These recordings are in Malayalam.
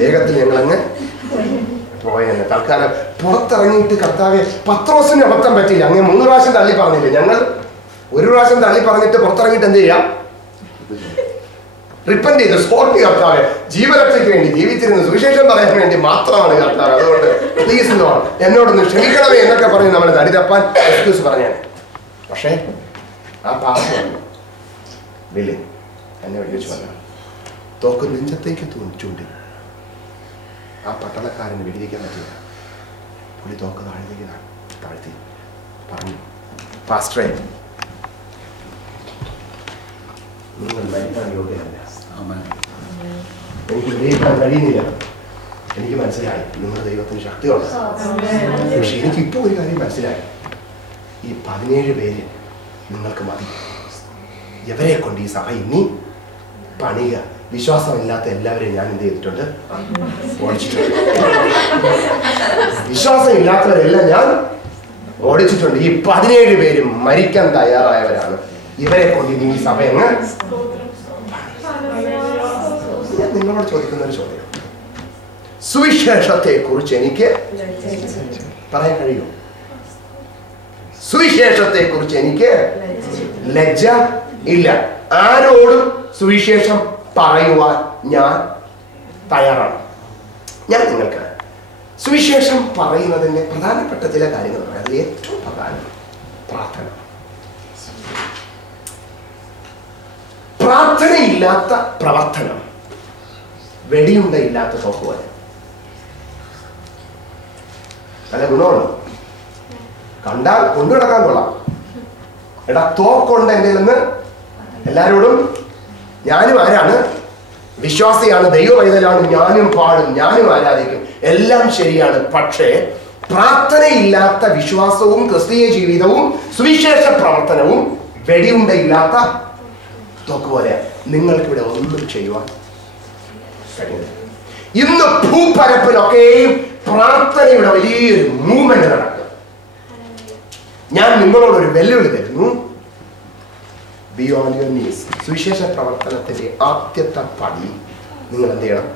വേഗത്തിൽ ഞങ്ങളങ്ങ് പോയെന്ന്. തൽക്കാലം പുറത്തിറങ്ങിയിട്ട് കർത്താവെ പത്രോസിന് അബദ്ധം പറ്റിയില്ല. അങ്ങ് 3 പ്രാവശ്യം തള്ളി പറഞ്ഞില്ലേ. ഞങ്ങൾ 1 പ്രാവശ്യം തള്ളി പറഞ്ഞിട്ട് പുറത്തിറങ്ങിയിട്ട് എന്ത് ചെയ്യാം? റിപ്പന്റ് ചെയ്ത് സ്പോട്ട് കർത്താവെ ജീവരക്ഷയ്ക്ക് വേണ്ടി ജീവിച്ചിരുന്ന സുവിശേഷം പറയാൻ വേണ്ടി മാത്രമാണ് കർത്താവ്. അതുകൊണ്ട് പ്ലീസ് എന്നോടൊന്ന് ക്ഷമിക്കണമേ എന്നൊക്കെ പറഞ്ഞ് നമ്മളെ തടിതപ്പാൻ എക്സ്ക്യൂസ് പറഞ്ഞാണ്. പക്ഷേ ആ പാസ് വിളി എന്നെ വിളിച്ചു പറഞ്ഞു. തോക്ക് നെഞ്ചത്തേക്ക് ചൂണ്ടി ആ പട്ടണക്കാരന് വെടിവെക്കാൻ പറ്റില്ല. പുള്ളി തോക്ക് താഴ്ത്തി പറഞ്ഞു, പാസ്റ്ററേ, നിങ്ങൾ മരിക്കാൻ യോഗ്യരല്ല. എനിക്ക് വിജയിക്കാൻ കഴിയുന്നില്ല. എനിക്ക് മനസ്സിലായി നിങ്ങളുടെ ദൈവത്തിന് ശക്തിയുണ്ട്. പക്ഷെ എനിക്കിപ്പോൾ ഒരു കാര്യം മനസ്സിലായി, ഈ 17 പേര് നിങ്ങൾക്ക് മതി. ഇവരെ കൊണ്ട് ഈ സഭ ഇനി പണിക. വിശ്വാസമില്ലാത്ത എല്ലാവരെയും ഞാൻ എന്ത് ചെയ്തിട്ടുണ്ട്? ഓടിച്ചിട്ടുണ്ട്. വിശ്വാസം ഇല്ലാത്തവരെല്ലാം ഞാൻ ഓടിച്ചിട്ടുണ്ട്. ഈ 17 പേരും മരിക്കാൻ തയ്യാറായവരാണ്. ഇവരെ കൊണ്ട് ഇനി ഈ സഭയങ്ങ്. ഞാൻ നിങ്ങളോട് ചോദിക്കുന്ന ഒരു ചോദ്യം, സുവിശേഷത്തെ കുറിച്ച് എനിക്ക് പറയാൻ കഴിയും? സുവിശേഷത്തെ കുറിച്ച് എനിക്ക് ലജ്ജ ഇല്ല. ആരോടും സുവിശേഷം പറയുവാൻ ഞാൻ തയ്യാറാണ്. ഞാൻ നിങ്ങൾക്ക് സുവിശേഷം പറയുന്നതിന്റെ പ്രധാനപ്പെട്ട ചില കാര്യങ്ങൾ പറയാം. അതിൽ ഏറ്റവും പ്രധാനം പ്രാർത്ഥന. പ്രാർത്ഥനയില്ലാത്ത പ്രവർത്തനം വെടിയുണ്ടയില്ലാത്ത തോക്കുപോലെ. നല്ല ഗുണമുണ്ട്. കണ്ടാൽ കൊണ്ടുനടക്കാൻ കൊള്ളാം. എടാ തോക്കുണ്ട് എൻ്റെ നിന്ന് എല്ലാരോടും. ഞാനും ആരാണ്? വിശ്വാസിയാണ്, ദൈവ പൈതലാണ്, ഞാനും പാടും, ഞാനും ആരാധിക്കും, എല്ലാം ശരിയാണ്. പക്ഷേ പ്രാർത്ഥനയില്ലാത്ത വിശ്വാസവും ക്രിസ്തീയ ജീവിതവും സുവിശേഷ പ്രവർത്തനവും വെടിയുണ്ടയില്ലാത്ത തോക്കുപോലെയാണ്. നിങ്ങൾക്കിവിടെ ഒന്നും ചെയ്യുവാൻ കഴിയില്ല. ഇന്ന് ഭൂപരപ്പിലൊക്കെയും പ്രാർത്ഥനയുടെ വലിയൊരു മൂവ്മെന്റ് നടക്കും. ഞാൻ നിങ്ങളോടൊരു വെല്ലുവിളി തരുന്നു. Be on your knees. സുവിശേഷ പ്രവർത്തനത്തിന്റെ ആദ്യത്തെ പടി നിങ്ങൾ എന്ത് ചെയ്യണം?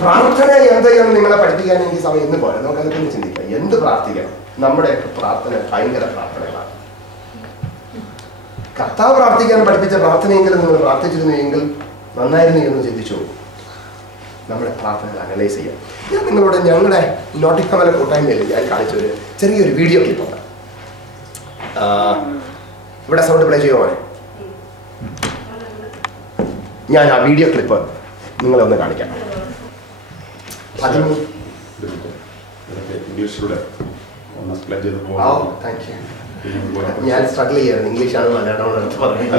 പ്രാർത്ഥന എന്ത് ചെയ്യണം നിങ്ങളെ പഠിപ്പിക്കാൻ എനിക്ക് സമയം ഇന്ന് പോലെ നമുക്ക് അതൊക്കെ ചിന്തിക്കാം. എന്ത് പ്രാർത്ഥിക്കണം? നമ്മുടെ പ്രാർത്ഥന ഭയങ്കര പ്രാർത്ഥനകളാണ്. കർത്താവ് പ്രാർത്ഥിക്കാൻ പഠിപ്പിച്ച പ്രാർത്ഥനയെങ്കിലും നിങ്ങൾ പ്രാർത്ഥിച്ചിരുന്നു എങ്കിൽ നന്നായിരുന്നു എന്ന് ചിന്തിച്ചു. നമ്മുടെ പ്രാർത്ഥനകൾ അനലൈസ് ചെയ്യാം. ഞാൻ നിങ്ങളോട് ഞങ്ങളുടെ നോട്ടിക്കമല കൂട്ടായ്മയിൽ ഞാൻ കാണിച്ചൊരു ചെറിയൊരു വീഡിയോ ക്ലിപ്പുണ്ട്. ഇവിടെ സൗണ്ട് പ്ലേ ചെയ്യുമോ? ഞാൻ ആ വീഡിയോ ക്ലിപ്പ് നിങ്ങളെ ഒന്ന് കാണിക്കാം. ഞാൻ സ്ട്രഗിൾ ചെയ്യാറ്. ഇംഗ്ലീഷാണ് മലയാളമാണ് എടുത്ത് പറയുന്നത്.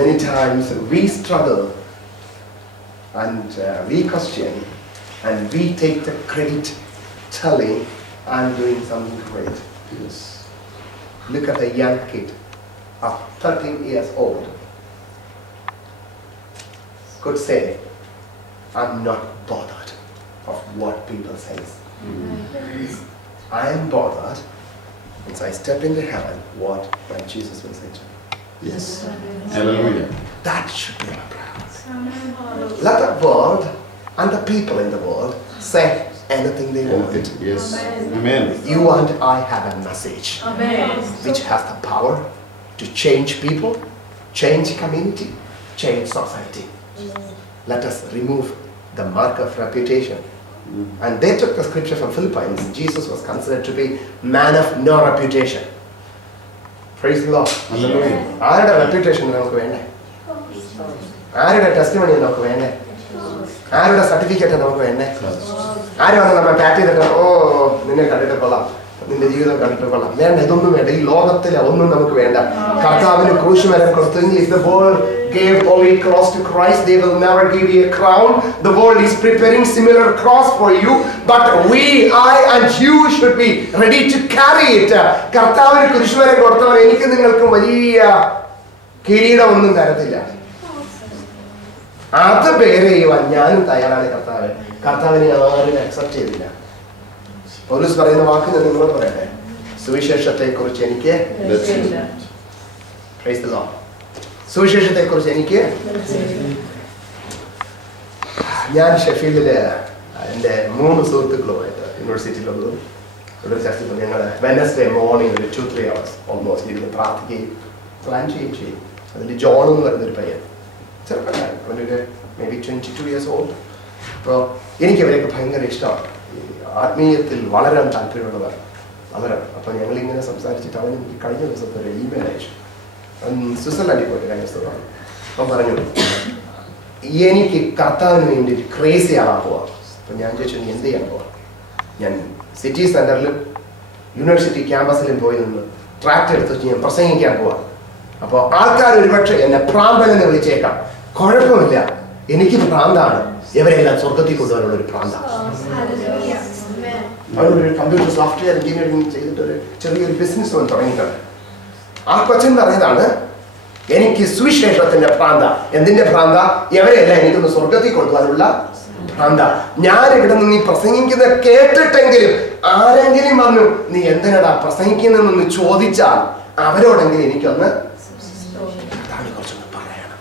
Many times we struggle and we question and we take the credit telling I'm doing something great. Yes. Look at a young kid of 13 years old could say, I'm not bothered of what people say. I am bothered once I step into heaven what my Jesus will say to me. Yes. Hallelujah. That should be our prayer. Let the world and the people in the world say anything they want. Yes. Amen. You and I have a message. Amen. Which has the power to change people, change community, change society. Let us remove the mark of reputation. And they took the scripture from Philippians. Jesus was considered to be man of no reputation. Praise the Lord. Hallelujah. ആരുടെ റെപ്യൂട്ടേഷൻ നമുക്ക് വേണ്ടേ? ആരുടെ ടെസ്റ്റിമണി നമുക്ക് വേണ്ടേ? ആരുടെ സർട്ടിഫിക്കറ്റ് നമുക്ക് വേണ്ടേ? ആര് വന്ന് നമ്മെ പാറ്റ് ചെയ്തിട്ട് ഓ നിന്നെ കണ്ടിട്ട് കൊള്ളാം, നിന്റെ ജീവിതം കണ്ടിട്ട് കൊള്ളാം? വേണ്ട, ഇതൊന്നും വേണ്ട. ഈ ലോകത്തിലെ ഒന്നും നമുക്ക് വേണ്ട. കർത്താവിന് ക്രൂശുമരം കൊടുത്തു. If the world gave only cross to Christ, they will never give you a crown. The world is preparing similar cross for you, but we, I and you should be ready to carry it. കർത്താവിന് ക്രൂശുമരം കൊടുത്തവർ എനിക്ക് നിങ്ങൾക്കും വലിയ കിരീടം ഒന്നും തരത്തില്ല. അത് പേര് ചെയ്യുവാൻ ഞാനും തയ്യാറാണ്. കർത്താവിനെ ആരും അക്സെപ്റ്റ് ചെയ്തില്ല. പൗലോസ് പറയുന്ന വാക്ക് ഞാൻ നിങ്ങളോട് പറയട്ടെ, സുവിശേഷത്തെ കുറിച്ച് എനിക്ക് Praise the Lord. സുവിശേഷത്തെക്കുറിച്ച് എനിക്ക് ഞാൻ ഷെഫീൽഡിൽ എൻ്റെ 3 സുഹൃത്തുക്കളുമായിട്ട് യൂണിവേഴ്സിറ്റിയിലുള്ളതും ഇവിടെ ചർച്ച ഞങ്ങൾ വെനസ്ഡേ മോർണിംഗ് ഒരു 2-3 hours ഓൾമോസ്റ്റ് ഇരുന്ന് പ്രാർത്ഥിക്കുകയും പ്ലാൻ ചെയ്യുകയും ചെയ്യും. അതിൽ ജോൺ എന്ന് പറയുന്നൊരു പയ്യൻ ചെറുപ്പക്കാരൻ, അവനൊരു മേ ബി 22 years old. അപ്പോൾ എനിക്ക് അവരെയൊക്കെ ഭയങ്കര ഇഷ്ടമാണ്. ആത്മീയത്തിൽ വളരാൻ താല്പര്യമുള്ളവർ വളരണം. അപ്പോൾ ഞങ്ങളിങ്ങനെ സംസാരിച്ചിട്ട് അവൻ എനിക്ക് കഴിഞ്ഞ ദിവസത്തെ ഒരു ഇമെയിൽ അയച്ചു. അവൻ സ്വിറ്റ്സർലാൻഡിൽ പോയിട്ട് കഴിഞ്ഞ ദിവസമാണ്. അവൻ പറഞ്ഞു എനിക്ക് കർത്താവിന് വേണ്ടി ഒരു ക്രേസി ആവാൻ പോവാം. അപ്പം ഞാൻ ചോദിച്ചു നീ എന്ത് ചെയ്യാൻ പോവാം? ഞാൻ സിറ്റി സെൻറ്ററിലും യൂണിവേഴ്സിറ്റി ക്യാമ്പസിലും പോയി നിന്ന് ട്രാക്ട് എടുത്ത് ഞാൻ പ്രസംഗിക്കാൻ പോവാം. അപ്പോൾ ആൾക്കാർ ഒരുപക്ഷെ എന്നെ പ്രാന്തനെന്ന് വിളിച്ചേക്കാം. കുഴപ്പമില്ല, എനിക്ക് പ്രാന്താണ്. ഇവരെല്ലാം സ്വർഗത്തിൽ കൊണ്ടുവരാനുള്ള ഒരു പ്രാന്താണ്. അവനൊരു കമ്പ്യൂട്ടർ സോഫ്റ്റ്വെയർ എഞ്ചിനീയറിംഗ് ചെയ്തിട്ട് ഒരു ചെറിയൊരു ബിസിനസ് അവൻ തുടങ്ങിയിട്ടുണ്ട്. ആ കൊച്ചൻ പറയുന്നതാണ് എനിക്ക് സുവിശേഷത്തിന്റെ പ്രാന്ത. എന്തിന്റെ പ്രാന്ത? ഇവരെല്ലാം എനിക്കൊന്ന് സ്വർഗത്തിൽ കൊണ്ടുപോകാനുള്ള പ്രാന്ത. ഞാൻ ഇവിടെ നിന്ന് നീ പ്രസംഗിക്കുന്നത് കേട്ടിട്ടെങ്കിലും ആരെങ്കിലും വന്നു നീ എന്തിനാടാ പ്രസംഗിക്കുന്നതെന്ന് ചോദിച്ചാൽ അവരോടെങ്കിലും എനിക്കൊന്ന് കുറച്ചൊന്ന് പറയണം.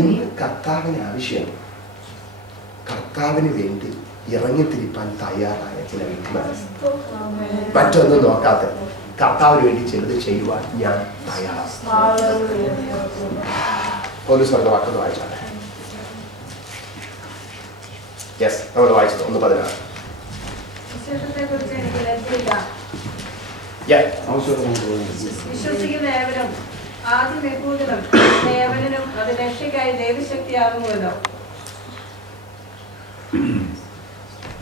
ഇന്ന് കർത്താവിന് ആവശ്യം കർത്താവിന് വേണ്ടി ഇറങ്ങിത്തിരിപ്പാൻ തയ്യാറായ ചില വ്യക്തിമാർ, മറ്റൊന്നും നോക്കാതെ കർത്താവിന് വേണ്ടി ചിലത് ചെയ്യുവാൻ ഞാൻ തയ്യാറാണ്. പോലീസ് പറഞ്ഞ വാക്കൊന്ന് വായിച്ചാട്ടെ. യെസ്, നമ്മൾ വായിച്ചത് 1:16. വിശ്വസിക്കുന്ന ഏവരും ആദ്യം യഹൂദനും ഏവനും അത് രക്ഷയ്ക്കായി ദൈവശക്തിയാകുമല്ലോ.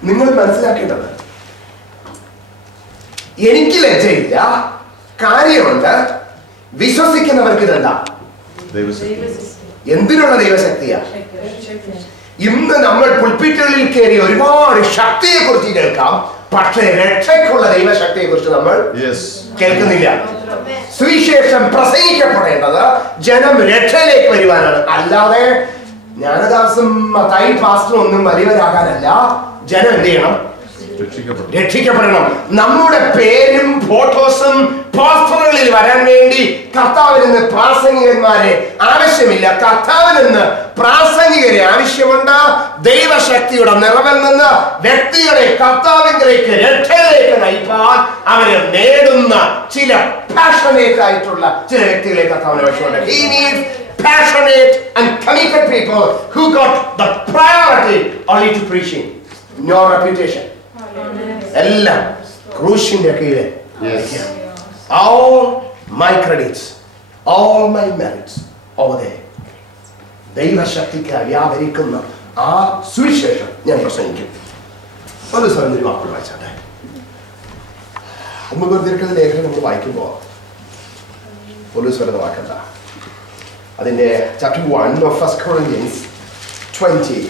നിങ്ങൾ മനസ്സിലാക്കേണ്ടത് എനിക്ക് ലജ്ജയില്ല, കാര്യമുണ്ട്. വിശ്വസിക്കുന്നവർക്ക് ഇതെന്താ? എന്തിനുള്ള ദൈവശക്തിയാ? ഇന്ന് നമ്മൾ പുൽപ്പിറ്റുകളിൽ കയറി ഒരുപാട് ശക്തിയെ കുറിച്ച് കേൾക്കാം, പക്ഷേ രക്ഷയ്ക്കുള്ള ദൈവശക്തിയെ കുറിച്ച് നമ്മൾ കേൾക്കുന്നില്ല. സുവിശേഷം പ്രസംഗിക്കപ്പെടേണ്ടത് ജനം രക്ഷയിലേക്ക് വരുവാനാണ്, അല്ലാതെ ജ്ഞാനദാസും മത്തായി പാസ്റ്ററും ഒന്നും വലിയവരാകാനല്ല. ജനം എന്ത് ചെയ്യണം? രക്ഷിക്കപ്പെടണം. നമ്മുടെ പേരും ഫോട്ടോസും പോസ്റ്ററുകളിൽ വരാൻ വേണ്ടി കർത്താവിൽ നിന്ന് പ്രാസംഗികന്മാരെ ആവശ്യമില്ല. കർത്താവിൽ നിന്ന് പ്രാസംഗികരെ ആവശ്യമുണ്ട്. ദൈവശക്തിയുടെ നിറവിൽ നിന്ന് വ്യക്തികളെ കർത്താവിലേക്ക് രക്ഷയിലേക്ക് നയിപ്പാൻ അവരെ നേടുന്ന ചില പാഷനേറ്റ് ആയിട്ടുള്ള ചില വ്യക്തികളെ കർത്താവിന് ആവശ്യമുണ്ട്. He needs passionate and committed people who got the priority only to preaching, no reputation. എല്ലാം ക്രൂശിന്റെ കീഴിൽ. All my credits, all my merits over there. ദൈവശക്തിക്ക് വ്യാപരിക്കുന്ന ആ സുവിശേഷം ഞാൻ പ്രസംഗിക്കും. ഒരു സ്ഥലം ഒരു വാക്കുകൾ വായിച്ചാട്ടെ. ഒന്ന് വെറുതെ ലേഖനം നമ്മൾ വായിക്കുമ്പോൾ ഒരു സ്ഥലത്ത് വാക്കണ്ട. അതിന്റെ chapter 1 of 1 Corinthians 20.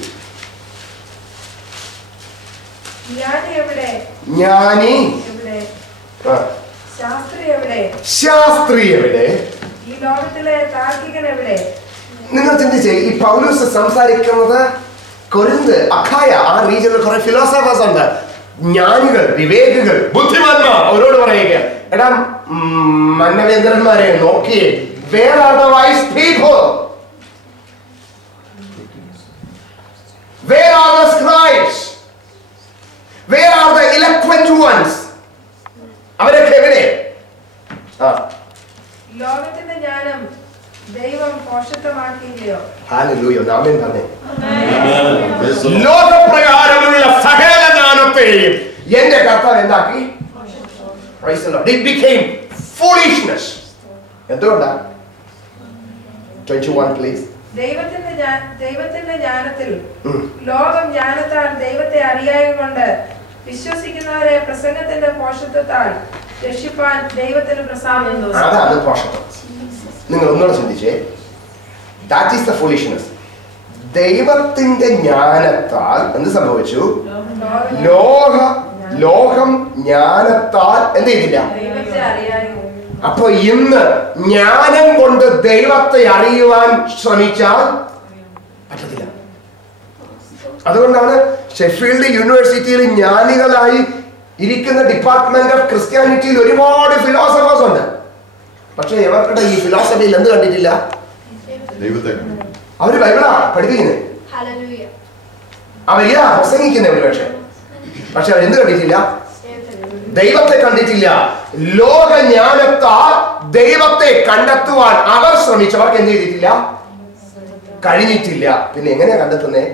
ജ്ഞാനി എവിടെ? ശാസ്ത്രി എവിടെ? ഈ ലോകത്തിലെ താർക്കികൻ എവിടെ? നിങ്ങൾ ചിന്തിച്ചേ, ഈ പൗലോസ് സംസാരിക്കുന്നത് കൊരിന്ത്, അഖായ, ആ റീജിയനിൽ കുറെ ഫിലോസഫേഴ്സ് ഉണ്ട്, ജ്ഞാനികൾ, വിവേകികൾ, ബുദ്ധിമാന്മാർ. അവരോട് പറയുക, എടാ മന്നവേന്ദ്രന്മാരെ നോക്കിയേ, where are the wise people? Where are the scribes? Where are the eloquent ones? അവരൊക്കെ എവിടെ? ലോകത്തിന്റെ ജ്ഞാനം ദൈവം പോഷത്വമാക്കിയില്ലയോ? ഹല്ലേലൂയ, ആമേൻ പറഞ്ഞേ. ലോകപ്രകാരമുള്ള സകല ജ്ഞാനത്തെയും എന്റെ കർത്താവ് എന്താക്കി? Praise the Lord. It became foolishness. എന്തുകൊണ്ടാ? 21 please. ദൈവത്തിന്റെ ജ്ഞാനത്തിൽ ലോകം ജ്ഞാനത്താൽ ദൈവത്തെ അറിയായകൊണ്ട് വിശ്വസിക്കുന്നവരെ പ്രസംഗത്തിന്റെ പോഷത്വത്താൽ രക്ഷിപ്പാൻ ദൈവത്തിന് പ്രസാദം തോന്നി. അതാണ് പോഷത്വം. നിങ്ങൾ ഒന്നുകൂടെ ചിന്തിച്ചേ. That is the foolishness. ദൈവത്തിന്റെ ജ്ഞാനത്താൽ എന്ത് സംഭവിച്ചു? ലോകം ജ്ഞാനത്താൽ എന്ത് ചെയ്തില്ല? ദൈവത്തെ അറിയായി. അപ്പൊ ഇന്ന് ജ്ഞാനം കൊണ്ട് ദൈവത്തെ അറിയുവാൻ ശ്രമിച്ചാൽ പറ്റത്തില്ല. അതുകൊണ്ടാണ് ഷെഫീൽഡ് യൂണിവേഴ്സിറ്റിയിൽ ജ്ഞാനികളായി ഇരിക്കുന്ന ഡിപ്പാർട്ട്മെന്റ് ഓഫ് ക്രിസ്ത്യാനിറ്റിയിൽ ഒരുപാട് ഫിലോസഫേഴ്സ് ഉണ്ട്. പക്ഷെ ഇവർക്കിടെ ഈ ഫിലോസഫിയിൽ എന്ത് കണ്ടിട്ടില്ല? അവര് ബൈബിളാ പഠിപ്പിക്കുന്നത്, അവരില്ല പ്രസംഗിക്കുന്നത് ഒരു പക്ഷെ അവരെന്ത് കണ്ടിട്ടില്ല? ദൈവത്തെ കണ്ടിട്ടില്ല. ലോകജ്ഞാനത്താൽ ദൈവത്തെ കണ്ടെത്തുവാൻ അവർ ശ്രമിച്ചവർക്ക് എന്ത് ചെയ്തിട്ടില്ല? കഴിഞ്ഞിട്ടില്ല. പിന്നെ എങ്ങനെയാ കണ്ടെത്തുന്നേ?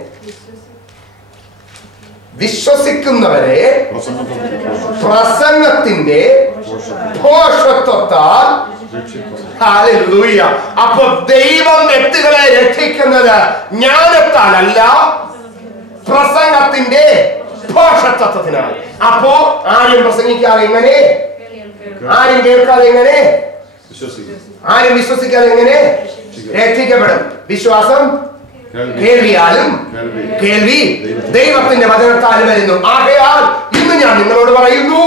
വിശ്വസിക്കുന്നവരെ പ്രസംഗത്തിന്റെ പോഷത്വത്താൽ. ഹല്ലേലൂയ. അപ്പൊ ദൈവം വ്യക്തികളെ രക്ഷിക്കുന്നത് ജ്ഞാനത്താലല്ല, പ്രസംഗത്തിന്റെ പോഷത്വത്തിനാണ്. അപ്പോ ആരും പ്രസംഗിക്കാതെ എങ്ങനെ? ആരും കേൾക്കാതെ എങ്ങനെ? ആരും വിശ്വസിക്കാതെ എങ്ങനെ രക്ഷിക്കപ്പെടും? വിശ്വാസം കേൾവിയാലും, കേൾവി ദൈവത്തിന്റെ വചനത്താലും വരുന്നു. ആകയാൽ ഇന്ന് ഞാൻ നിങ്ങളോട് പറയുന്നു,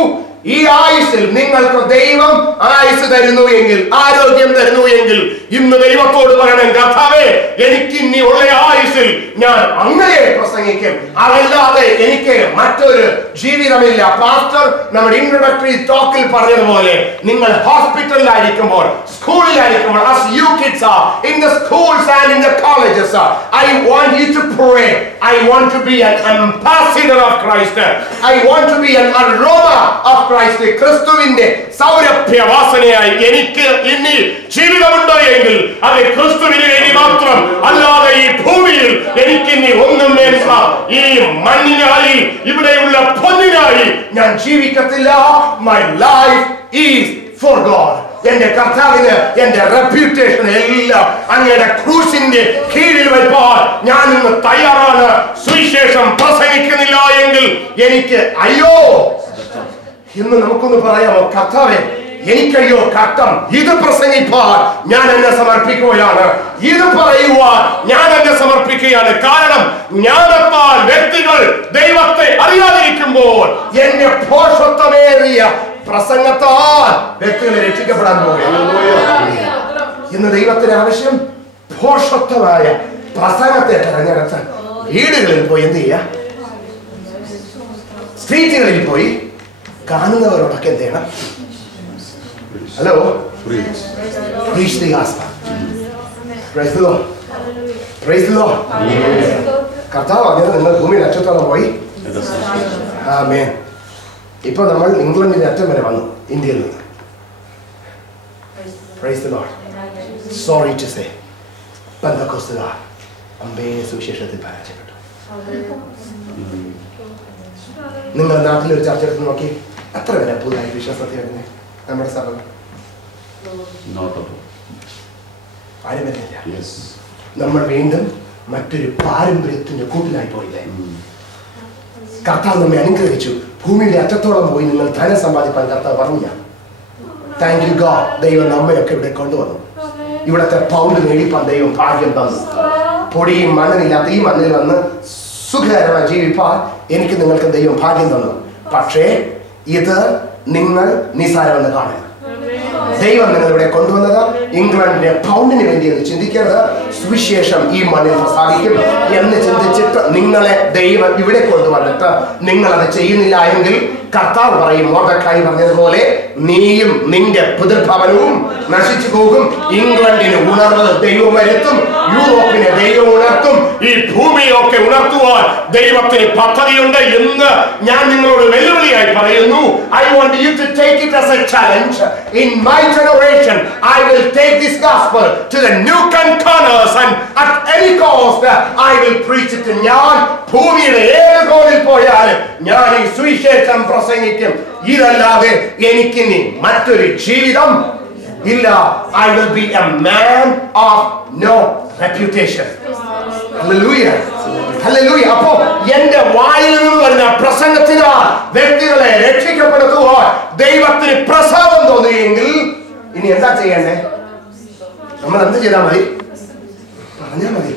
ഈ ആയുസ്സിൽ നിങ്ങൾക്ക് ദൈവം ആയുസ് തരുന്നു എങ്കിൽ, ആരോഗ്യം തരുന്നു എങ്കിൽ, ഇന്ന് ദൈവത്തോട് പറയണം, കർത്താവേ എനിക്ക് ഇനി ഉള്ള ആയുസ്സിൽ ഞാൻ അങ്ങയെ പ്രസംഗിക്കും, അതല്ലാതെ എനിക്ക് മറ്റൊരു ജീവിതമില്ല. പാസ്റ്റർ നമ്മുടെ ഇൻട്രോഡക്ടറി ടോക്കിൽ പറഞ്ഞതുപോലെ, നിങ്ങൾ ഹോസ്പിറ്റലിലായിരിക്കുമ്പോൾ, സ്കൂളിലായിരിക്കുമ്പോൾ, as you kids are in the schools and in the colleges, I want you to pray. I want to be an ambassador of Christ. I want to be an aroma of Christ. ക്രിസ്തുവിന്റെ സൗരഭ്യവാസനയായി എനിക്ക് ഇനി ജീവിതമുണ്ടോ എങ്കിൽ അത് ക്രിസ്തുവിന് വേണ്ടി മാത്രം, അല്ലാതെ ഈ ഭൂമിയിൽ എനിക്ക് ഇനി ഒന്നും വേണ്ട. ഈ മണ്ണിനായി, ഇവിടെയുള്ള പൊന്നിനായി ഞാൻ ജീവിക്കത്തില്ല. My life is for God. എന്റെ കർത്താവിന് എന്റെ റെപ്യൂട്ടേഷൻ എല്ലാം അങ്ങയുടെ ക്രൂശിന്റെ കീഴിൽ വയ്പാൻ ഞാൻ ഇന്ന് തയ്യാറാണ്. സുവിശേഷം പ്രസംഗിക്കുന്നില്ല എങ്കിൽ എനിക്ക് അയ്യോ. ഇന്ന് നമുക്കൊന്ന് പറയാമോ, കർത്താവേ എനിക്കയ്യോ കഷ്ടം, ഇത് പ്രസംഗിപ്പാൻ ഞാൻ എന്നെ സമർപ്പിക്കുകയാണ്, ഇത് പറയുവാൻ ഞാൻ എന്നെ സമർപ്പിക്കുകയാണ്. കാരണം ജ്ഞാനത്താൽ വ്യക്തികൾ ദൈവത്തെ അറിയാതിരിക്കുമ്പോൾ എന്റെ പോഷത്വമേറിയ പ്രസംഗത്താൽ വ്യക്തികളെ രക്ഷിക്കപ്പെടാൻ പോകുകയാണ്. ഇന്ന് ദൈവത്തിന് ആവശ്യം പോഷത്വമായ പ്രസംഗത്തെ തെരഞ്ഞെടുത്ത് വീടുകളിൽ പോയി എന്ത് ചെയ്യുക? സ്ട്രീറ്റുകളിൽ പോയി കാണുന്നവരോടൊക്കെ എന്ത് ചെയ്യണം? Hello, preach the gospel. Praise the Lord. Praise the Lord. കർത്താവ് അങ്ങനെ നിങ്ങൾ ഭൂമിയിൽ അറ്റത്തോളം പോയി. ആമേൻ. ഇപ്പൊ നമ്മൾ ഇംഗ്ലണ്ടിന്റെ അറ്റം വരെ വന്നു, ഇന്ത്യയിൽ നിന്ന്. Praise the Lord. Sorry to say, പെന്തക്കോസ്തുകാർ അമ്പേ സുവിശേഷത്തിൽ പരാജയപ്പെട്ടു. നിങ്ങൾ നാട്ടിലൊരു ചർച്ച എടുത്ത് നോക്കി, എത്ര പേരാ പുതുതായി വിശ്വാസത്തിൽ വരുന്നത്? നമ്മുടെ സഭ ആരും വരുന്നില്ല. നമ്മൾ വീണ്ടും മറ്റൊരു പാരമ്പര്യത്തിന്റെ കൂട്ടിലായി പോയില്ലേ? കർത്താവ് നമ്മെ അനുഗ്രഹിച്ചു. ഭൂമിയുടെ അറ്റത്തോളം പോയി നിങ്ങൾ ധനം സമ്പാദിക്കാൻ കർത്താവ് പറഞ്ഞു. Thank you God. ദൈവം നമ്മയൊക്കെ ഇവിടെ കൊണ്ടുവന്നു. ഇവിടത്തെ പൗണ്ട് നേടിപ്പാൻ ദൈവം ഭാഗ്യം തന്നു. പൊടിയും മണ്ണില്ലാത്ത ഈ മണ്ണിൽ വന്ന് സുഖകരമായി ജീവിപ്പാൻ എനിക്ക് നിങ്ങൾക്ക് ദൈവം ഭാഗ്യം തന്നു. പക്ഷേ ഇത് നിങ്ങൾ നിസ്സാരമെന്ന് കാണുക. ദൈവം നിങ്ങളിവിടെ കൊണ്ടുവന്നത് ഇംഗ്ലണ്ടിന്റെ പൗണ്ടിന് വേണ്ടി എന്ന് ചിന്തിക്കരുത്. സുവിശേഷം ഈ മണ്ണിൽ പ്രസാദിക്കും എന്ന് ചിന്തിച്ചിട്ട് നിങ്ങളെ ദൈവം ഇവിടെ കൊണ്ടുവന്നിട്ട് നിങ്ങളത് ചെയ്യുന്നില്ല എങ്കിൽ കർത്താവ് പറയും, മൊർദെഖായി പറഞ്ഞതുപോലെ, നീയും നിന്റെ പിതൃഭവനവും നശിച്ചു പോകും. ഇംഗ്ലണ്ടിന് ഉണർവ് ദൈവം വരുത്തും, യൂറോപ്പിനെ ദൈവം ഉണർത്തും, ഈ ഭൂമിയൊക്കെ ഉണർത്തുവാൻ ദൈവത്തിന് പദ്ധതിയുണ്ട് എന്ന് ഞാൻ നിങ്ങളോട് വെല്ലുവിളിയായി പറയുന്നു. I want you to take it as a challenge. In my generation, I will take this gospel to the nook and corners and at any cost I will preach it. ഞാൻ ഭൂമിയുടെ ഏത് കോണിൽ പോയാലും ഞാൻ ഈ സുവിശേഷം പ്രസംഗിക്കും. ഇതല്ലാതെ എനിക്കിനി മറ്റൊരു ജീവിതം ഇല്ല. I will be a man of no reputation. Hallelujah. Hallelujah. അപ്പോ എന്റെ വായിൽ നിന്ന് വരുന്ന പ്രസംഗത്തിനാൽ വ്യക്തികളെ രക്ഷിക്കപ്പെടുത്തുവാൻ ദൈവത്തിന് പ്രസാദം തോന്നുകയെങ്കിൽ ഇനി എന്താ ചെയ്യണ്ടേ? നമ്മൾ എന്ത് ചെയ്താൽ മതി? പറഞ്ഞാൽ മതി.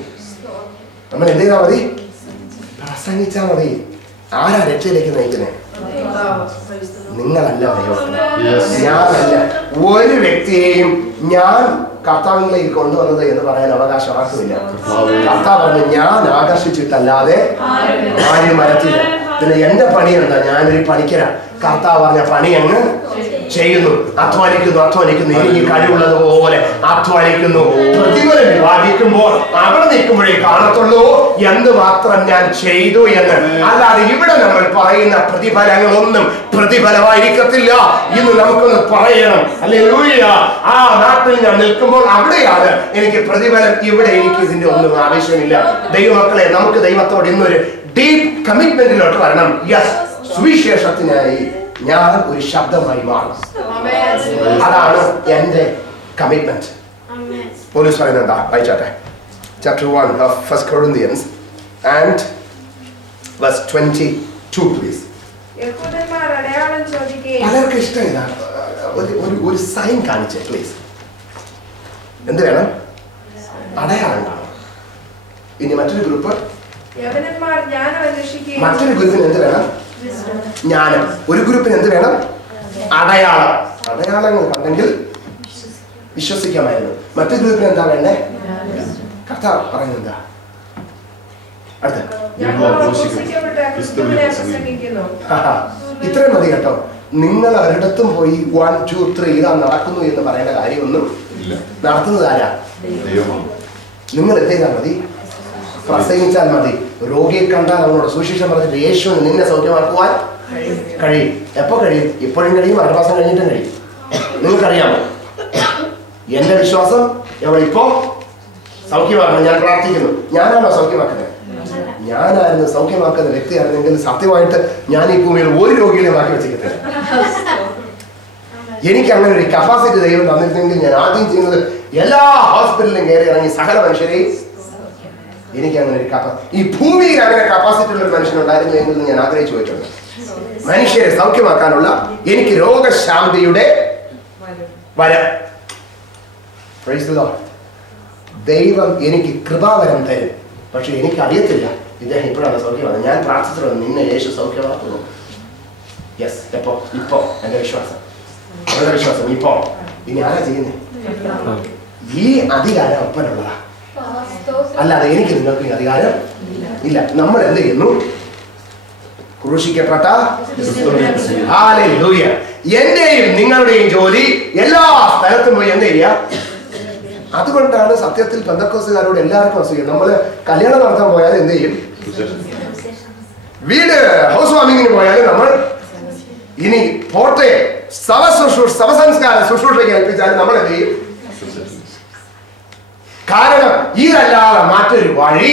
നമ്മൾ എന്ത് ചെയ്താൽ മതി? പ്രസംഗിച്ചാൽ മതി. ആരാ രക്ഷയിലേക്ക് നയിക്കുന്നേ? നിങ്ങളല്ല ദൈവത്തിന്, ഞാനല്ല. ഒരു വ്യക്തിയെയും ഞാൻ കർത്താവിലേക്ക് കൊണ്ടുവന്നത് എന്ന് പറയാൻ അവകാശം ആർക്കുമില്ല. കർത്താവ് പറഞ്ഞു, ഞാൻ ആകർഷിച്ചിട്ടല്ലാതെ ആരും വരത്തില്ല. പിന്നെ എന്റെ പണി എന്താ? ഞാനൊരു പണിക്കരാ. കർത്താവ് പറഞ്ഞ പണി അങ്ങ് ചെയ്യുന്നു. അധ്വാനിക്കുന്നു. എനിക്ക് കഴിവുള്ളതുപോലെ അധ്വാനിക്കുന്നു. പ്രതിഫലം വിഭാഗിക്കുമ്പോൾ അവിടെ നിൽക്കുമ്പോഴേ കാണത്തുള്ളൂ എന്തുമാത്രം ഞാൻ ചെയ്തു എന്ന്. അല്ലാതെ ഇവിടെ നമ്മൾ പറയുന്ന പ്രതിഫലങ്ങളൊന്നും പ്രതിഫലമായിരിക്കത്തില്ല. ഇന്ന് നമുക്കൊന്ന് പറയണം, ഹല്ലേലൂയ. ആ നാട്ടിൽ ഞാൻ നിൽക്കുമ്പോൾ അവിടെയാണ് എനിക്ക് പ്രതിഫലം, ഇവിടെ എനിക്ക് ഇതിന്റെ ഒന്നും ആവശ്യമില്ല. ദൈവമക്കളെ, നമുക്ക് ദൈവത്തോട് ഇന്നൊരു ഡീപ് കമ്മിറ്റ്മെന്റിലോട്ട് വരണം. യെസ്, സുവിശേഷത്തിനായി ഞാൻ ഒരു ശബ്ദമായി മാറും. അതാണ് എന്റെ commitment. Police പറയുന്നുണ്ടാ, വായിച്ചാട്ടെ. Chapter 1 of 1 Corinthians and verse 22, please. പലർക്കും ഇഷ്ടമില്ല. ഒരു സൈൻ കാണിച്ചേ പ്ലീസ്. എന്ത് വേണം? അടയാളം കാണും. ഇനി മറ്റൊരു ഗ്രൂപ്പ്, മറ്റൊരു ഗ്രൂപ്പിന് എന്ത് വേണം? ജ്ഞാനം. ഒരു ഗ്രൂപ്പിന് എന്ത് വേണം? അടയാളം. അടയാളങ്ങൾ കണ്ടെങ്കിൽ വിശ്വസിക്കാമായിരുന്നു. മറ്റൊരു ഗ്രൂപ്പിന് എന്താ വേണ്ടേ? കഥ പറയുന്നെന്താ? അടുത്ത ഇത്രയും മതി കേട്ടോ. നിങ്ങൾ ഒരിടത്തും പോയി 1, 2, 3 ഇതാ നടക്കുന്നു എന്ന് പറയേണ്ട കാര്യമൊന്നും നടത്തുന്നത് ആരാ? നിങ്ങൾ എന്ത് ചെയ്താൽ മതി? പ്രസംഗിച്ചാൽ മതി. രോഗിയെ കണ്ടാൽ അവനോട് സുവിശേഷം പറഞ്ഞിട്ട് യേശുവിന് നിന്നെ സൗഖ്യമാക്കുവാൻ കഴിയും. എപ്പോ കഴിയും? ഇപ്പോഴും കഴിയും, 6 മാസം കഴിഞ്ഞിട്ടും കഴിയും. നിങ്ങൾക്കറിയാമോ? എന്റെ വിശ്വാസം ഇപ്പോ സൗഖ്യമാക്കണം. ഞാൻ പ്രാർത്ഥിക്കുന്നു. ഞാനാണോ സൗഖ്യമാക്കുന്നത്? ഞാനായിരുന്നു സൗഖ്യമാക്കുന്ന വ്യക്തിയായിരുന്നെങ്കിൽ സത്യമായിട്ട് ഞാൻ ഈ ഭൂമിയിൽ ഒരു രോഗികളെ മാറ്റി വെച്ചിരിക്കത്തില്ല. എനിക്ക് അങ്ങനെ ഒരു കപ്പാസിറ്റി ദൈവം തന്നിരുന്നെങ്കിൽ ഞാൻ ആദ്യം ചെയ്യുന്നത് എല്ലാ ഹോസ്പിറ്റലിലും കയറി ഇറങ്ങി സകല മനുഷ്യരെയും, എനിക്ക് അങ്ങനെ ഒരു ഈ ഭൂമിയിൽ അങ്ങനെ കപ്പാസിറ്റി ഉള്ള ഒരു മനുഷ്യനുണ്ടായിരുന്നു എങ്കിൽ ഞാൻ ആഗ്രഹിച്ചു പോയിട്ടുണ്ട്. മനുഷ്യരെ സൗഖ്യമാക്കാനുള്ള എനിക്ക് രോഗശാന്തിയുടെ വരം. Praise the Lord. ദൈവം എനിക്ക് കൃപാവരം തരും. പക്ഷെ എനിക്ക് അറിയത്തില്ല ഇദ്ദേഹം ഇപ്പോഴാണ് സൗഖ്യമാകുന്നത്. ഞാൻ പ്രാർത്ഥിച്ചിട്ടുണ്ട് നിന്നെ യേശു സൗഖ്യമാക്കുന്നു. യെസ്, ഇപ്പോ എന്റെ വിശ്വാസം, അവരുടെ വിശ്വാസം ഇപ്പോ. ഇനി ആരാ ചെയ്യുന്നത്? ഈ അധികാരം ഒപ്പനുള്ളതാ. അല്ലാതെ എനിക്ക് നിങ്ങൾക്ക് ഈ അധികാരം ഇല്ല. നമ്മൾ എന്ത് ചെയ്യുന്നു? ക്രൂശിക്കപ്പെട്ട ഹല്ലേലൂയ. എന്റെയും നിങ്ങളുടെയും ജോലി എല്ലാ സ്ഥലത്തും പോയി എന്ത് ചെയ്യുക? അതുകൊണ്ടാണ് സത്യത്തിൽ പെന്തക്കോസ്തുകാരോട് എല്ലാവർക്കും അസൂയ. നമ്മള് കല്യാണം നടത്താൻ പോയാലും എന്ത് ചെയ്യും? വീട് ഹൗസ് വാമിങ്ങിന് പോയാലും നമ്മൾ ഇനി പോട്ടെ ശവസംസ്കാര ശുശ്രൂഷയ്ക്ക് ഏൽപ്പിച്ചാലും നമ്മൾ എന്ത് ചെയ്യും? കാരണം ഇതല്ലാതെ മറ്റൊരു വഴി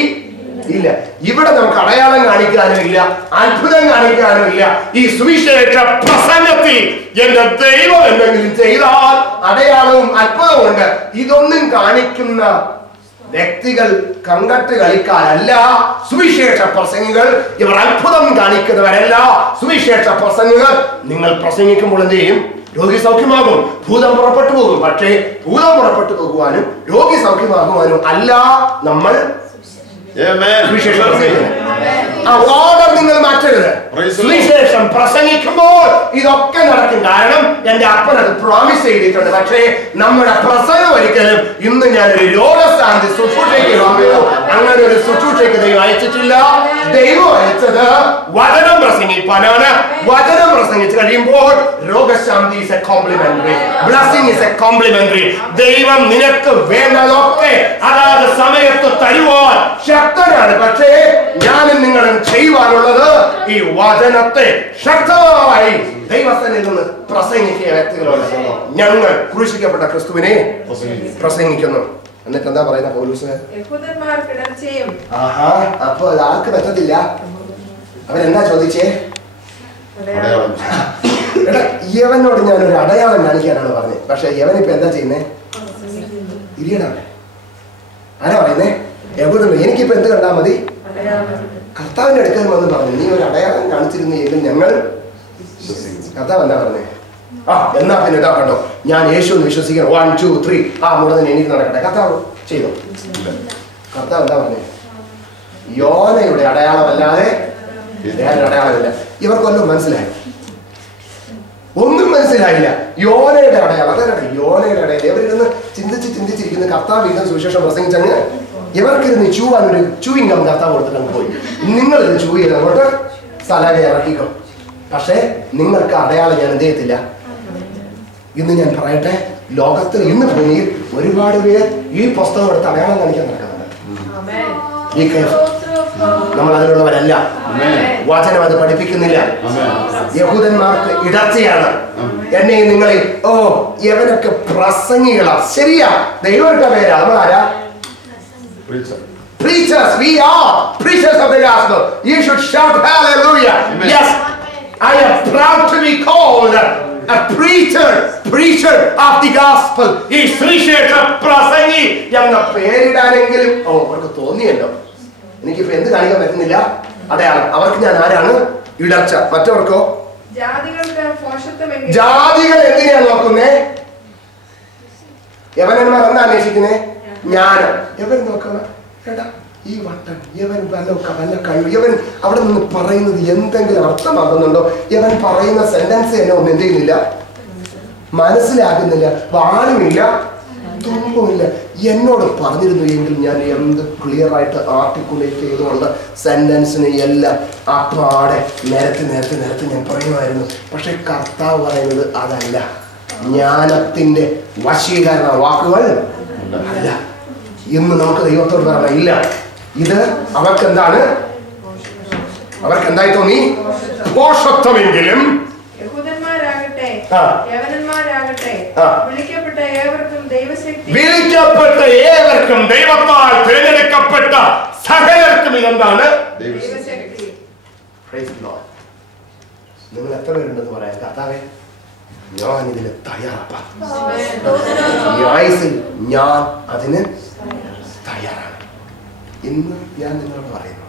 ഇല്ല. ഇവിടെ നമുക്ക് അടയാളം കാണിക്കാനും ഇല്ല, അത്ഭുതം കാണിക്കാനും ഇല്ല. ഈ സുവിശേഷ പ്രസംഗത്തിൽ എന്റെ ദൈവം എന്തെങ്കിലും ചെയ്താൽ അടയാളവും അത്ഭുതവും ഉണ്ട്. ഇതൊന്നും കാണിക്കുന്ന വ്യക്തികൾ കങ്കട്ട് കളിക്കാരല്ല സുവിശേഷ പ്രസംഗികൾ. ഇവർ അത്ഭുതം കാണിക്കുന്നവരല്ല സുവിശേഷ പ്രസംഗികൾ. നിങ്ങൾ പ്രസംഗിക്കുമ്പോൾ എന്ത് ചെയ്യും? രോഗി സൗഖ്യമാകും, ഭൂതം പുറപ്പെട്ടു പോകും. പക്ഷേ ഭൂതം പുറപ്പെട്ടു പോകുവാനും രോഗി സൗഖ്യമാകുവാനും അല്ല നമ്മൾ സുവിശേഷം പ്രസംഗിക്കുന്നത്. ആ ഓർഡർ നിങ്ങൾ മാറ്റരുത്. സുവിശേഷം പ്രസംഗിക്കുമ്പോൾ ഇതൊക്കെ നടക്കും. കാരണം എന്റെ അപ്പൻ അത് പ്രോമിസ് ചെയ്തിട്ടുണ്ട്. പക്ഷേ നമ്മുടെ പ്രസംഗം ഒരിക്കലും ഇന്ന് ഞാനൊരു രോഗശാന്തി ശുശ്രൂഷയ്ക്ക് വന്നു അങ്ങനെ ഒരു ശുശ്രൂഷയ്ക്ക് ദൈവം അയച്ചിട്ടില്ല. ദൈവം അയച്ചത് വചനം പ്രസംഗിപ്പാനാണ്. വചനം പ്രസംഗിച്ച് കഴിയുമ്പോൾ രോഗശാന്തി is a complimentary, blessing is a complimentary. ദൈവം നിനക്ക് വേണ്ടതൊക്കെ അതാത് സമയത്ത് തരുവാൻ ശക്തനാണ്. പക്ഷേ ഞാനും നിങ്ങളും ചെയ്യുവാനുള്ളത് ഈ വചനത്തെ ശക്തമായി ദൈവസ്ഥനിൽ നിന്ന് പ്രസംഗിക്കുക വ്യക്തികളോട്. ഞങ്ങൾ ക്രൂശിക്കപ്പെട്ട ക്രിസ്തുവിനെ പ്രസംഗിക്കുന്നു. എന്നിട്ട് എന്താ പറയുന്ന പൗലോസ്? അപ്പൊ ആർക്ക് പറ്റത്തില്ല. അവരെന്താ ചോദിച്ചേ? യവനോട് ഞാനൊരു അടയാളം കാണിക്കാനാണ് പറഞ്ഞത്. പക്ഷെ യവനിപ്പോ എന്താ ചെയ്യുന്നേ? ഇരിയടാണ്. ആരാ പറയുന്നേ? യഹൂദൻ. എനിക്കിപ്പോ എന്ത് കണ്ടാ മതി? കർത്താവിന്റെ അടുക്കൽ വന്ന് പറഞ്ഞു, നീ ഒരു അടയാളം കാണിച്ചിരുന്നെങ്കിൽ ഞങ്ങൾ. കർത്താവ് എന്താ പറഞ്ഞേ? എന്നാ പിന്നെ ഇതാ കണ്ടോ, ഞാൻ യേശു എന്ന് വിശ്വസിക്കണം. 1, 2, 3 മുടന്ന് എനിക്ക് നടക്കട്ടെ. കർത്താവ് ചെയ്തു. കർത്താവ് എന്താ പറഞ്ഞേ? യോനയുടെ അടയാളമല്ലാതെ വേറൊരു അടയാളമില്ല. ഇവർക്ക് വല്ലതും മനസ്സിലായി? ഒന്നും മനസ്സിലായില്ല. യോനയുടെ അടയാളം, അതാണ് യോനയുടെ അടയാളം. ഇവരിരുന്ന് ചിന്തിച്ചിരിക്കുന്ന കർത്താവ് ഇന്ന് സുവിശേഷം പ്രസംഗിച്ചങ്ങ് ഇവർക്കിരുന്ന് ചൂവാനൊരു ചൂയിങ്കം കർത്താവ് കൊടുത്തിട്ട് പോയി. നിങ്ങളിത് ചൂ ചെയ്ത് അങ്ങോട്ട് സ്ഥലമേ ഇറക്കിക്കോ. പക്ഷേ നിങ്ങൾക്ക് അടയാളം ഞാൻ എന്ത് ചെയ്യത്തില്ല. ഇന്ന് ഞാൻ പറയട്ടെ, ലോകത്തിൽ ഇന്ന് ഭൂമിയിൽ ഒരുപാട് പേർ ഈ പുസ്തകം എടുത്ത് അടയാളം കാണിക്കാൻ നടക്കുന്നുണ്ട്. നമ്മൾ അതിലുള്ളവരല്ല. വചനം അത് പഠിപ്പിക്കുന്നില്ല. യഹൂദന്മാർക്ക് ഇടർച്ചയാണ്. എന്നെ നിങ്ങളെ യവനൊക്കെ പ്രസംഗികളാ. ശരിയാ, ദൈവരുടെ പേരാ. നമ്മളാരാ? Preachers. We are preachers of the gospel. You should shout hallelujah. Amen. Yes, I am proud to be called a preacher of the gospel. ഈ സുവിശേഷ പ്രസംഗി എന്ന പേരിടാനെങ്കിലും അവർക്ക് തോന്നിയല്ലോ. എനിക്കിപ്പോ എന്ത് കാണിക്കാൻ പറ്റുന്നില്ല. അടയാളം. അവർക്ക് ഞാൻ ആരാണ്? ഇടർച്ച. മറ്റവർക്കോ? ജാതികൾ എന്തിനാണ് നോക്കുന്നേ? യവനന്മാർ എന്താ അന്വേഷിക്കുന്നേ? ജ്ഞാനം. യവൻ നോക്കണം, എടാ ഈ വട്ടൻ യവൻ വല്ല കഴിവ്, യവൻ അവിടെ നിന്ന് പറയുന്നത് എന്തെങ്കിലും അർത്ഥമാകുന്നുണ്ടോ? യവൻ പറയുന്ന സെന്റൻസ് തന്നെ ഒന്നും എന്ത് ചെയ്യുന്നില്ല, മനസ്സിലാകുന്നില്ല, വാളുമില്ല, തുമ്പുമില്ല. എന്നോട് പറഞ്ഞിരുന്നു എങ്കിൽ ഞാൻ എന്ത് ക്ലിയർ ആയിട്ട് ആർട്ടിക്കുലേറ്റ് ചെയ്തുകൊണ്ട് സെന്റൻസിന് എല്ലാം അപ്പാടെ നിരത്തി ഞാൻ പറയുമായിരുന്നു. പക്ഷെ കർത്താവ് പറയുന്നത് അതല്ല. ജ്ഞാനത്തിന്റെ വശീകരണ വാക്കുകൾ അല്ല. ഇന്ന് നമുക്ക് ദൈവത്തോട് പറയാം, ഇല്ല, ഇത് അവർക്കെന്താണ്? അവർക്കെന്തായി തോന്നി? പോഷത്വമെങ്കിലും വിളിക്കപ്പെട്ട ഏവർക്കും ദൈവത്താൽ തിരഞ്ഞെടുക്കപ്പെട്ട സകലർക്കും ഇതെന്താണ്? നിങ്ങൾ എത്ര പേരുണ്ടെന്ന് പറയാം, കർത്താവേ ഞാൻ ഇതിന് തയ്യാറാക്കാം, ഈ ആയുസിൽ ഞാൻ അതിന് തയ്യാറാണ്. ഇന്ന് ഞാൻ നിങ്ങളോട് പറയുന്നു,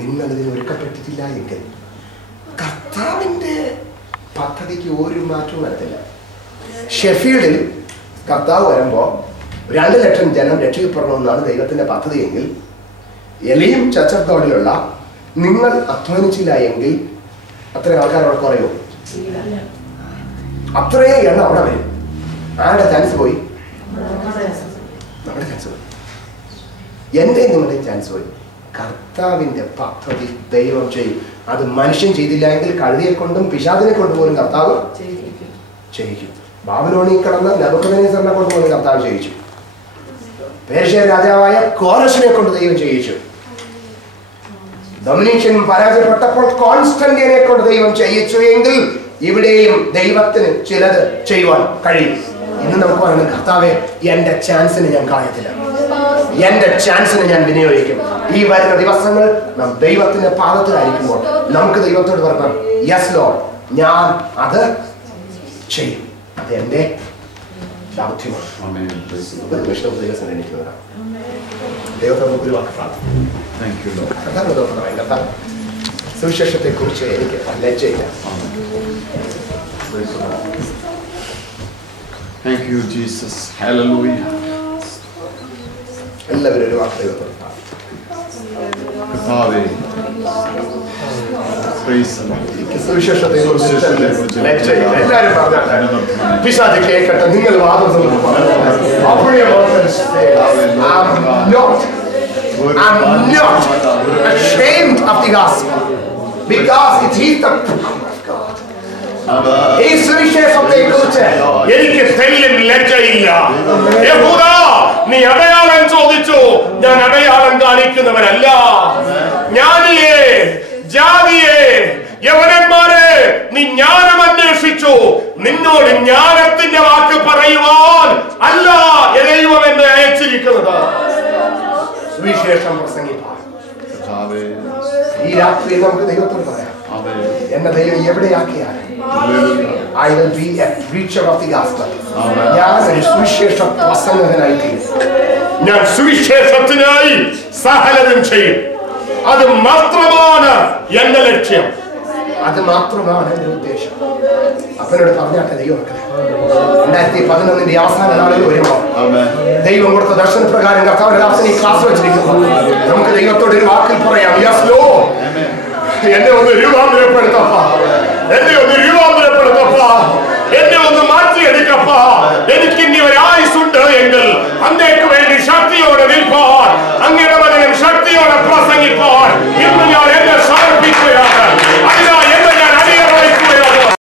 നിങ്ങൾ ഇതിന് ഒരുക്കപ്പെട്ടിട്ടില്ല എങ്കിൽ കർത്താവിന്റെ പദ്ധതിക്ക് ഒരു മാറ്റവും വരത്തില്ല. ഷെഫീൽഡിൽ കർത്താവ് വരുമ്പോൾ 2 ലക്ഷം ജനം രക്ഷപ്പെടണമെന്നാണ് ദൈവത്തിന്റെ പദ്ധതിയെങ്കിൽ, എലിയും ചച്ചത്തോടിലുള്ള നിങ്ങൾ അധ്വാനിച്ചില്ല എങ്കിൽ അത്രയും ആൾക്കാർ അവിടെ കുറയോ? അത്രയും എണ്ണം അവിടെ വരും. ആരുടെ ചാൻസ് പോയി? നമ്മുടെ ചാൻസ് പോയി. എൻ്റെ നിങ്ങളുടെയും ചാൻസ് പോയി. കർത്താവിന്റെ പദ്ധതി ദൈവം ചെയ്യും. അത് മനുഷ്യൻ ചെയ്തില്ല എങ്കിൽ കഴുതിയെ കൊണ്ടും പിശാചിനെ കൊണ്ടും പോലും കർത്താവ് ചെയ്യിക്കും. ബാബിലോണിൽ കിടന്ന നെബൂഖദ്നേസറിനെ കൊണ്ട് പോലും കർത്താവ് ചെയ്യിച്ചു. പേർഷ്യ രാജാവായ കോരശിനെ കൊണ്ട് ദൈവം ചെയ്യിച്ചു. ഡൊമിനീഷ്യൻ പരാജയപ്പെട്ടപ്പോൾ കോൺസ്റ്റന്റീനെ കൊണ്ട് ദൈവം ചെയ്യിച്ചു എങ്കിൽ ഇവിടെയും ദൈവത്തിന് ചിലത് ചെയ്യുവാൻ കഴിയും. ഇന്ന് നമുക്ക് പറയുന്നത്, കർത്താവേ എന്റെ ചാൻസിന് ഞാൻ കളയത്തില്ല, എന്റെ ചാൻസിന് ഞാൻ വിനിയോഗിക്കും. ഈ വരുന്ന ദിവസങ്ങൾ നാം ദൈവത്തിന്റെ പാദത്തിലായിരിക്കുമ്പോൾ നമുക്ക് ദൈവത്തോട് പറയാം, യെസ് ലോർഡ്, ഞാൻ അത് ചെയ്യും. അത് എന്റെ ദൗത്യമാണ്. ദൈവത്തോട് ഒരു വാക്ക് പ്രാർത്ഥന. സുവിശേഷത്തെ കുറിച്ച് എനിക്ക് ലജ്ജയില്ല. Thank you, Jesus. Hallelujah. എല്ലാവരും ഒരു വാക്ക് ദൈവത്തോട് സുവിശേഷത്തെ കുറിച്ച് ലജ്ജയില്ല. എല്ലാവരും പറഞ്ഞാൽ പിശാച് കേൾക്കട്ടെ. നിങ്ങൾ വാദം I'm not ashamed of the gospel because it is the power of God. ഈ സുവിശേഷത്തെ കുറിച്ച് എനിക്ക് തെല്ലും ലജ്ജയില്ല. യഹൂദ, നീ അടയാളം ചോദിച്ചു, ഞാൻ അടയാളം കാണിക്കുന്നവനല്ല. ജ്ഞാനിയെ, ജാതിയെ, യവനന്മാരെ, നീ ജ്ഞാനം അന്വേഷിച്ചു. നിന്നോട് ജ്ഞാനത്തിന്റെ വാക്ക് പറയുവാൻ അല്ല ദൈവം എന്നെ അയച്ചിരിക്കുന്നത്. സുവിശേഷം പ്രസംഗിപ്പാൻ ഈ രാത്രി നമുക്ക് ദൈവത്തോട് പറയാം, എന്നെ ദൈവം എവിടെയാക്കിയാൽ I will be a preacher of the gospel. ഞാൻ ഒരു സുവിശേഷ പ്രസംഗകനായി തീരും. ഞാൻ സുവിശേഷത്തിനായി സകലതും ചെയ്യും. അത് മാത്രമാണ് എന്റെ ലക്ഷ്യം, അത് മാത്രമാണ് എന്റെ ഉദ്ദേശം. അപ്പനോട് പറഞ്ഞാട്ടെ ദൈവമക്കളെ, 2011 അവസാന നാളിൽ വരുമ്പോൾ ദൈവം കൊടുത്ത ദർശന പ്രകാരം കർത്താവിന്റെ ദാസൻ ഈ ക്ലാസ് വെച്ചിരിക്കുന്നു. നമുക്ക് ദൈവത്തോട് ഒരു വാക്കിൽ പറയാം, യെസ് ലോർഡ്, എന്നെ ഒന്ന് രൂപാന്തരപ്പെടുത്തപ്പാ, എന്നെ ഒന്ന് രൂപാന്തരപ്പെടുത്തപ്പാ.